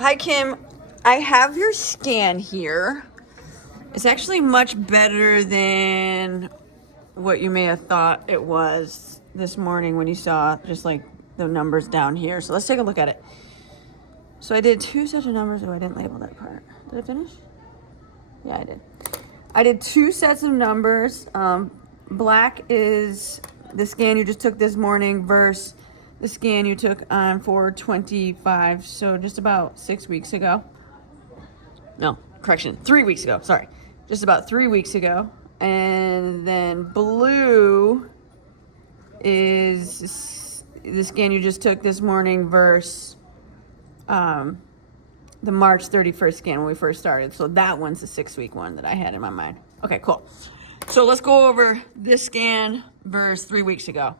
Hi, Kim. I have your scan here. It's actually much better than what you may have thought it was this morning when you saw just like the numbers down here. So let's take a look at it. So I did 2 sets of numbers. Oh, I didn't label that part. Did I finish? Yeah, I did. I did 2 sets of numbers. Black is the scan you just took this morning versus the scan you took on 4/25, so just about 6 weeks ago. No, correction, 3 weeks ago. Sorry, just about 3 weeks ago. And then blue is the scan you just took this morning versus the March 31st scan when we first started. So that one's the 6-week one that I had in my mind. Okay, cool. So let's go over this scan versus 3 weeks ago.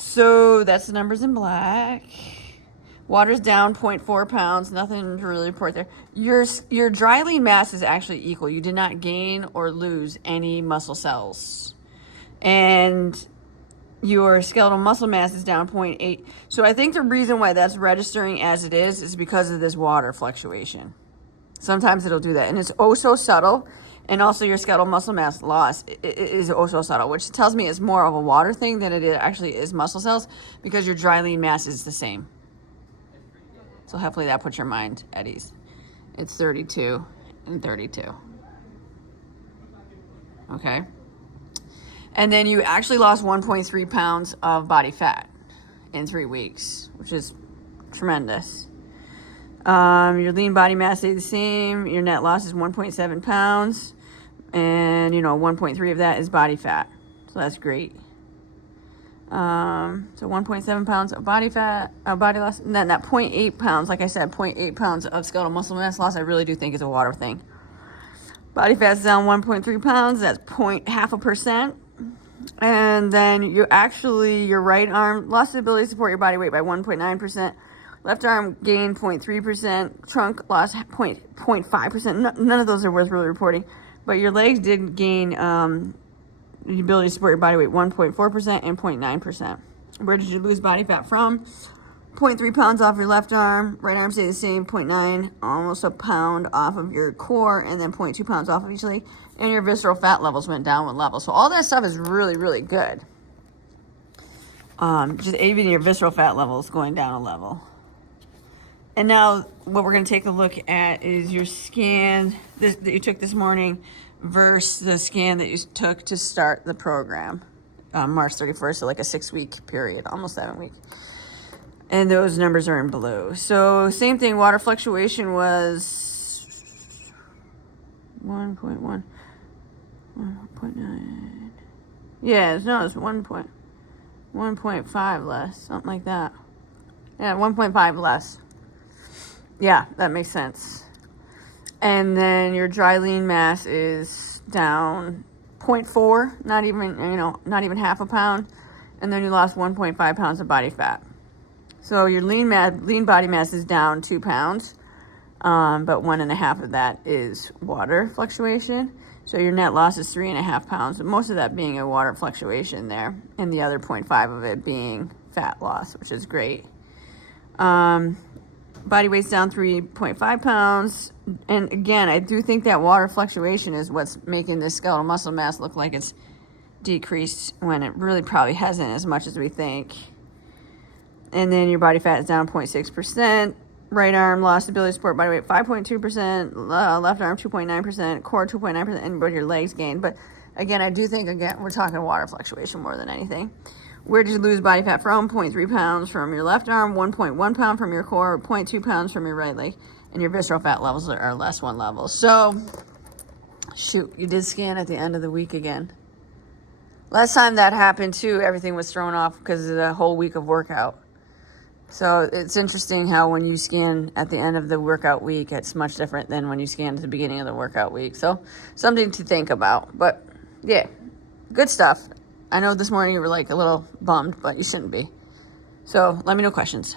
So that's the numbers in black. Water's down 0.4 pounds. Nothing to really report there. Your dry lean mass is actually equal. You did not gain or lose any muscle cells. And your skeletal muscle mass is down 0.8. So I think the reason why that's registering as it is because of this water fluctuation. Sometimes it'll do that. And it's oh so subtle. And also your skeletal muscle mass loss is oh so subtle, which tells me it's more of a water thing than it actually is muscle cells because your dry lean mass is the same. So hopefully that puts your mind at ease. It's 32 and 32. Okay. And then you actually lost 1.3 pounds of body fat in 3 weeks, which is tremendous. Your lean body mass stayed the same. Your net loss is 1.7 pounds. And, 1.3 of that is body fat. So that's great. So 1.7 pounds of body fat, body loss. And then that 0.8 pounds, like I said, 0.8 pounds of skeletal muscle mass loss, I really do think is a water thing. Body fat's down 1.3 pounds. That's 0.5%. And then your right arm lost the ability to support your body weight by 1.9%. Left arm gained 0.3%. Trunk lost 0.5%. None of those are worth really reporting. But your legs did gain the ability to support your body weight 1.4% and 0.9%. Where did you lose body fat from? 0.3 pounds off your left arm. Right arm stayed the same, 0.9, almost a pound off of your core, and then 0.2 pounds off of each leg. And your visceral fat levels went down 1 level. So all that stuff is really, really good. Just even your visceral fat levels going down a level. And now what we're going to take a look at is your scan that you took this morning versus the scan that you took to start the program, March 31st, so like a 6-week period, almost 7 weeks. And those numbers are in blue. So same thing, water fluctuation was 1.1, 1.9. Yeah, it's 1.5 less, something like that. Yeah, 1.5 less. Yeah, that makes sense. And then your dry lean mass is down 0.4, not even half a pound. And then you lost 1.5 pounds of body fat. So your lean body mass is down 2 pounds, but 1.5 of that is water fluctuation. So your net loss is 3.5 pounds, most of that being a water fluctuation there, and the other 0.5 of it being fat loss, which is great. Body weight's down 3.5 pounds. And again, I do think that water fluctuation is what's making this skeletal muscle mass look like it's decreased when it really probably hasn't as much as we think. And then your body fat is down 0.6%. Right arm lost ability to support body weight 5.2%. Left arm 2.9%. Core 2.9%. And both your legs gained. But again, I do think, we're talking water fluctuation more than anything. Where did you lose body fat from? 0.3 pounds from your left arm, 1.1 pound from your core, 0.2 pounds from your right leg, and your visceral fat levels are less 1 level. So, shoot, you did scan at the end of the week again. Last time that happened too, everything was thrown off because of the whole week of workout. So it's interesting how when you scan at the end of the workout week, it's much different than when you scan at the beginning of the workout week. So something to think about. But yeah, good stuff. I know this morning you were like a little bummed, but you shouldn't be. So let me know questions.